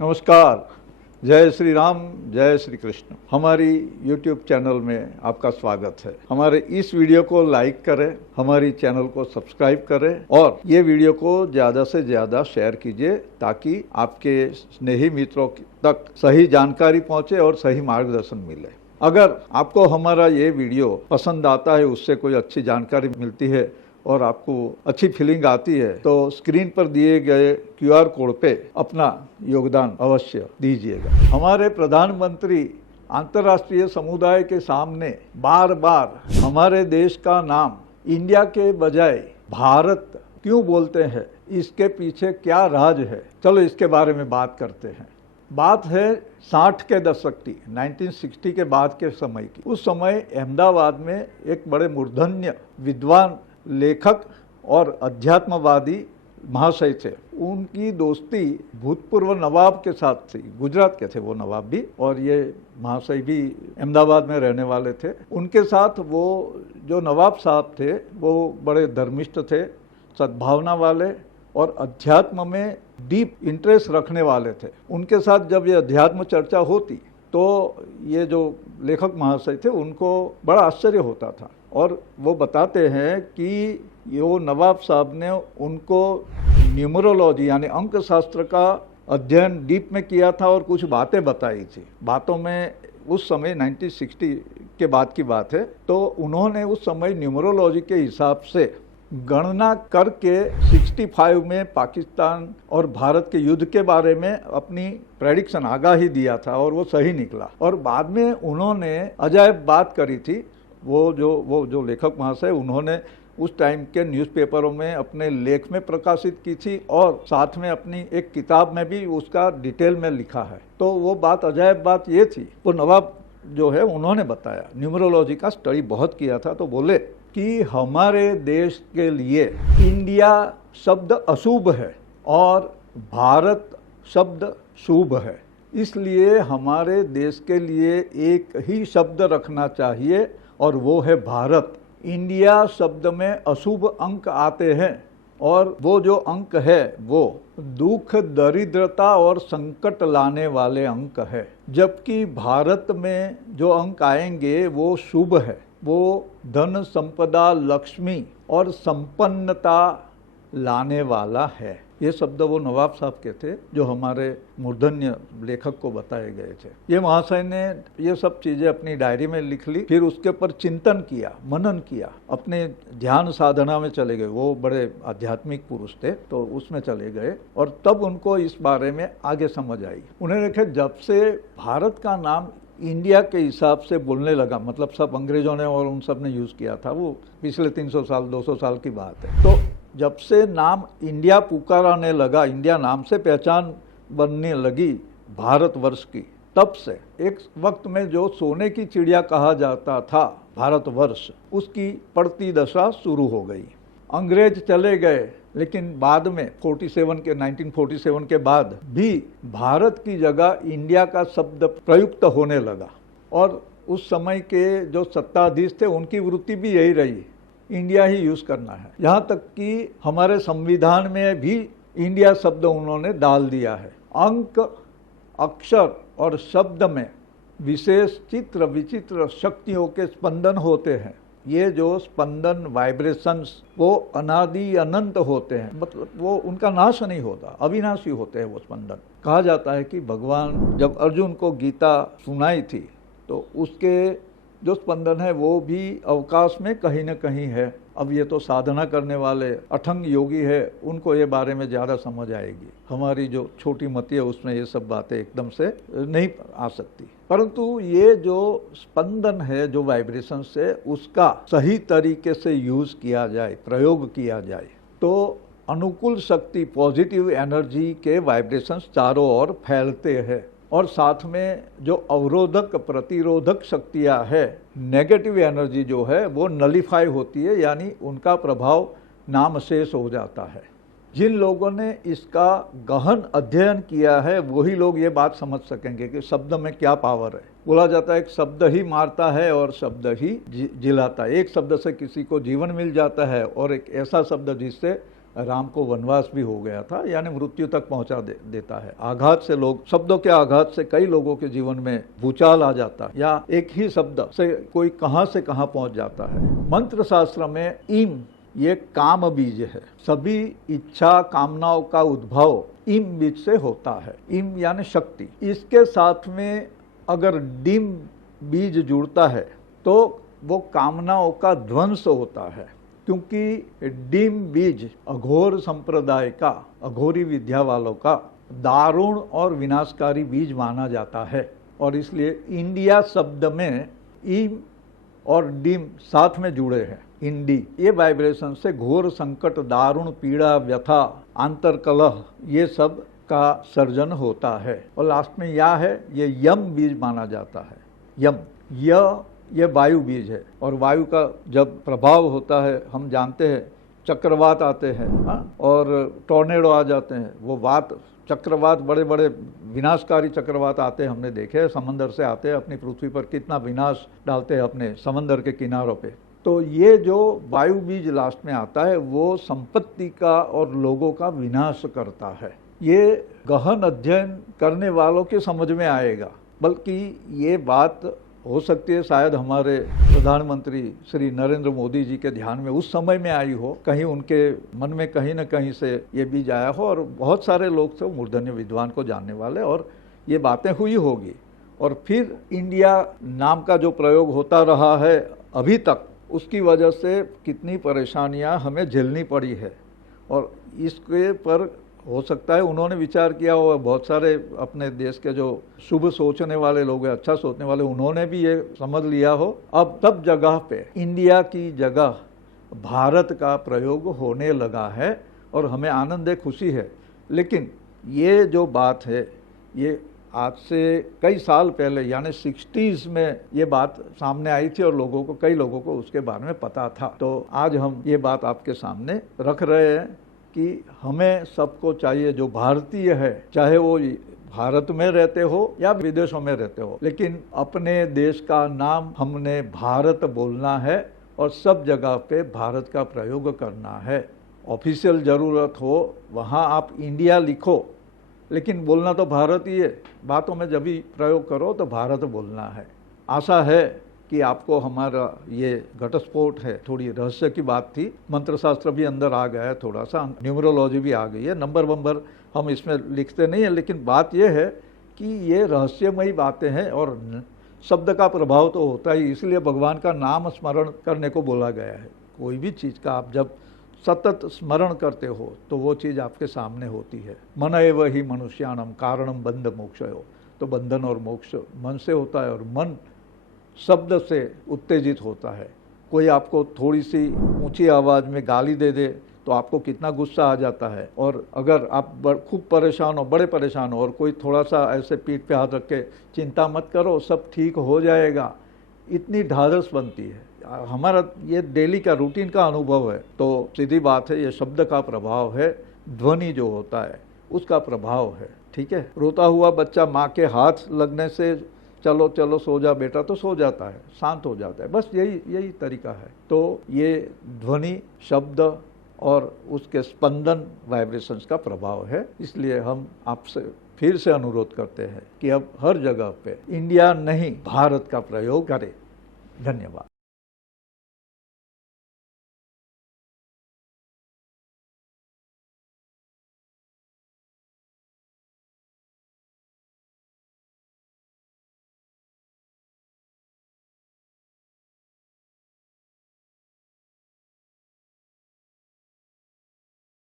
नमस्कार। जय श्री राम, जय श्री कृष्ण। हमारी YouTube चैनल में आपका स्वागत है। हमारे इस वीडियो को लाइक करें, हमारी चैनल को सब्सक्राइब करें और ये वीडियो को ज़्यादा से ज़्यादा शेयर कीजिए ताकि आपके स्नेही मित्रों तक सही जानकारी पहुंचे और सही मार्गदर्शन मिले। अगर आपको हमारा ये वीडियो पसंद आता है, उससे कोई अच्छी जानकारी मिलती है और आपको अच्छी फीलिंग आती है तो स्क्रीन पर दिए गए QR कोड पे अपना योगदान अवश्य दीजिएगा। हमारे प्रधानमंत्री अंतर्राष्ट्रीय समुदाय के सामने बार बार हमारे देश का नाम इंडिया के बजाय भारत क्यों बोलते हैं, इसके पीछे क्या राज है, चलो इसके बारे में बात करते हैं। बात है 60 के दशक की, 1960 के बाद के समय की। उस समय अहमदाबाद में एक बड़े मूर्धन्य विद्वान लेखक और अध्यात्मवादी महाशय थे। उनकी दोस्ती भूतपूर्व नवाब के साथ थी। गुजरात के थे वो नवाब भी, और ये महाशय भी अहमदाबाद में रहने वाले थे। उनके साथ वो जो नवाब साहब थे वो बड़े धर्मिष्ठ थे, सद्भावना वाले और अध्यात्म में डीप इंटरेस्ट रखने वाले थे। उनके साथ जब ये अध्यात्म चर्चा होती तो ये जो लेखक महाशय थे उनको बड़ा आश्चर्य होता था, और वो बताते हैं कि ये नवाब साहब ने उनको न्यूमरोलॉजी यानी अंक शास्त्र का अध्ययन डीप में किया था और कुछ बातें बताई थी। बातों में उस समय 1960 के बाद की बात है, तो उन्होंने उस समय न्यूमरोलॉजी के हिसाब से गणना करके 65 में पाकिस्तान और भारत के युद्ध के बारे में अपनी प्रेडिक्शन आगाही दिया था और वो सही निकला। और बाद में उन्होंने अजायब बात करी थी। वो जो लेखक महाशय, उन्होंने उस टाइम के न्यूज़पेपरों में अपने लेख में प्रकाशित की थी और साथ में अपनी एक किताब में भी उसका डिटेल में लिखा है। तो वो बात, अजायब बात ये थी, वो नवाब जो है उन्होंने बताया, न्यूमरोलॉजी का स्टडी बहुत किया था, तो बोले कि हमारे देश के लिए इंडिया शब्द अशुभ है और भारत शब्द शुभ है, इसलिए हमारे देश के लिए एक ही शब्द रखना चाहिए और वो है भारत। इंडिया शब्द में अशुभ अंक आते हैं और वो जो अंक है वो दुख, दरिद्रता और संकट लाने वाले अंक है, जबकि भारत में जो अंक आएंगे वो शुभ है, वो धन, संपदा, लक्ष्मी और संपन्नता लाने वाला है। ये शब्द वो नवाब साहब के थे जो हमारे मूर्धन्य लेखक को बताए गए थे। ये महाशय ने ये सब चीज़ें अपनी डायरी में लिख ली, फिर उसके ऊपर चिंतन किया, मनन किया, अपने ध्यान साधना में चले गए। वो बड़े आध्यात्मिक पुरुष थे, तो उसमें चले गए और तब उनको इस बारे में आगे समझ आई। उन्हें देखे जब से भारत का नाम इंडिया के हिसाब से बोलने लगा, मतलब सब अंग्रेजों ने और उन सब ने यूज़ किया था, वो पिछले 300 साल 200 साल की बात है। तो जब से नाम इंडिया पुकाराने लगा, इंडिया नाम से पहचान बनने लगी भारतवर्ष की, तब से एक वक्त में जो सोने की चिड़िया कहा जाता था भारतवर्ष, उसकी पड़ती दशा शुरू हो गई। अंग्रेज चले गए, लेकिन बाद में 1947 के बाद भी भारत की जगह इंडिया का शब्द प्रयुक्त होने लगा, और उस समय के जो सत्ताधीश थे उनकी वृत्ति भी यही रही, इंडिया ही यूज़ करना है। यहाँ तक कि हमारे संविधान में भी इंडिया शब्द उन्होंने डाल दिया है। अंक, अक्षर और शब्द में विशेष चित्र विचित्र शक्तियों के स्पंदन होते हैं। ये जो स्पंदन, वाइब्रेशंस, वो अनादि अनंत होते हैं, मतलब वो उनका नाश नहीं होता, अविनाशी होते हैं वो स्पंदन। कहा जाता है कि भगवान जब अर्जुन को गीता सुनाई थी तो उसके जो स्पंदन है वो भी अवकाश में कहीं न कहीं है। अब ये तो साधना करने वाले अठंग योगी है, उनको ये बारे में ज़्यादा समझ आएगी। हमारी जो छोटी मति है उसमें ये सब बातें एकदम से नहीं आ सकती। परंतु ये जो स्पंदन है, जो वाइब्रेशन से, उसका सही तरीके से यूज़ किया जाए, प्रयोग किया जाए, तो अनुकूल शक्ति, पॉजिटिव एनर्जी के वाइब्रेशंस चारों ओर फैलते हैं, और साथ में जो अवरोधक प्रतिरोधक शक्तियाँ है, नेगेटिव एनर्जी जो है वो नलिफाई होती है, यानी उनका प्रभाव नामशेष हो जाता है। जिन लोगों ने इसका गहन अध्ययन किया है वही लोग ये बात समझ सकेंगे कि शब्द में क्या पावर है। बोला जाता है एक शब्द ही मारता है और शब्द ही जिलाता है। एक शब्द से किसी को जीवन मिल जाता है और एक ऐसा शब्द जिससे राम को वनवास भी हो गया था, यानी मृत्यु तक पहुंचा देता है। आघात से लोग, शब्दों के आघात से कई लोगों के जीवन में भूचाल आ जाता है, या एक ही शब्द से कोई कहां से कहां पहुंच जाता है। मंत्र शास्त्र में इम ये काम बीज है। सभी इच्छा कामनाओं का उद्भव इम बीज से होता है। इम यानी शक्ति। इसके साथ में अगर डिम बीज जुड़ता है तो वो कामनाओं का ध्वंस होता है, क्योंकि डिम बीज अघोर संप्रदाय का, अघोरी विद्या वालों का दारुण और विनाशकारी बीज माना जाता है। और इसलिए इंडिया शब्द में इम और डिम साथ में जुड़े हैं। इंडी ये वाइब्रेशन से घोर संकट, दारुण पीड़ा, व्यथा, आंतर कलह ये सब का सर्जन होता है। और लास्ट में या है, ये यम बीज माना जाता है। यम ये वायु बीज है। और वायु का जब प्रभाव होता है, हम जानते हैं चक्रवात आते हैं और टॉर्नेडो आ जाते हैं। वो वात चक्रवात, बड़े बड़े विनाशकारी चक्रवात आते हैं, हमने देखे हैं, समंदर से आते हैं, अपनी पृथ्वी पर कितना विनाश डालते हैं अपने समंदर के किनारों पे। तो ये जो वायु बीज लास्ट में आता है वो संपत्ति का और लोगों का विनाश करता है। ये गहन अध्ययन करने वालों के समझ में आएगा। बल्कि ये बात हो सकती है शायद हमारे प्रधानमंत्री श्री नरेंद्र मोदी जी के ध्यान में उस समय में आई हो, कहीं उनके मन में कहीं न कहीं से ये बीज आया हो, और बहुत सारे लोग थे मूर्धन्य विद्वान को जानने वाले, और ये बातें हुई होगी। और फिर इंडिया नाम का जो प्रयोग होता रहा है अभी तक, उसकी वजह से कितनी परेशानियां हमें झेलनी पड़ी है। और इसके पर हो सकता है उन्होंने विचार किया हो, बहुत सारे अपने देश के जो शुभ सोचने वाले लोग हैं, अच्छा सोचने वाले, उन्होंने भी ये समझ लिया हो। अब सब जगह पे इंडिया की जगह भारत का प्रयोग होने लगा है और हमें आनंद है, खुशी है। लेकिन ये जो बात है, ये आज से कई साल पहले यानी 60s में ये बात सामने आई थी और कई लोगों को उसके बारे में पता था। तो आज हम ये बात आपके सामने रख रहे हैं कि हमें सबको चाहिए, जो भारतीय है, चाहे वो भारत में रहते हो या विदेशों में रहते हो, लेकिन अपने देश का नाम हमने भारत बोलना है और सब जगह पे भारत का प्रयोग करना है। ऑफिशियल ज़रूरत हो वहाँ आप इंडिया लिखो, लेकिन बोलना तो भारत ही है। बातों में जब भी प्रयोग करो तो भारत बोलना है। आशा है कि आपको हमारा ये घटस्फोट है, थोड़ी रहस्य की बात थी, मंत्र शास्त्र भी अंदर आ गया है, थोड़ा सा न्यूमरोलॉजी भी आ गई है। नंबर हम इसमें लिखते नहीं है, लेकिन बात ये है कि ये रहस्यमयी बातें हैं और शब्द का प्रभाव तो होता ही, इसलिए भगवान का नाम स्मरण करने को बोला गया है। कोई भी चीज़ का आप जब सतत स्मरण करते हो तो वो चीज़ आपके सामने होती है। मन एव ही मनुष्याणम कारणम बंध मोक्षयो, तो बंधन और मोक्ष मन से होता है और मन शब्द से उत्तेजित होता है। कोई आपको थोड़ी सी ऊंची आवाज़ में गाली दे दे तो आपको कितना गुस्सा आ जाता है। और अगर आप खूब परेशान हो, बड़े परेशान हो, और कोई थोड़ा सा ऐसे पीठ पे हाथ रख के चिंता मत करो, सब ठीक हो जाएगा, इतनी ढाढ़स बनती है। हमारा ये डेली का रूटीन का अनुभव है। तो सीधी बात है, ये शब्द का प्रभाव है, ध्वनि जो होता है उसका प्रभाव है। ठीक है, रोता हुआ बच्चा माँ के हाथ लगने से चलो चलो सो जा बेटा तो सो जाता है, शांत हो जाता है। बस यही तरीका है। तो ये ध्वनि, शब्द और उसके स्पंदन, वाइब्रेशंस का प्रभाव है। इसलिए हम आपसे फिर से अनुरोध करते हैं कि अब हर जगह पे इंडिया नहीं भारत का प्रयोग करें। धन्यवाद।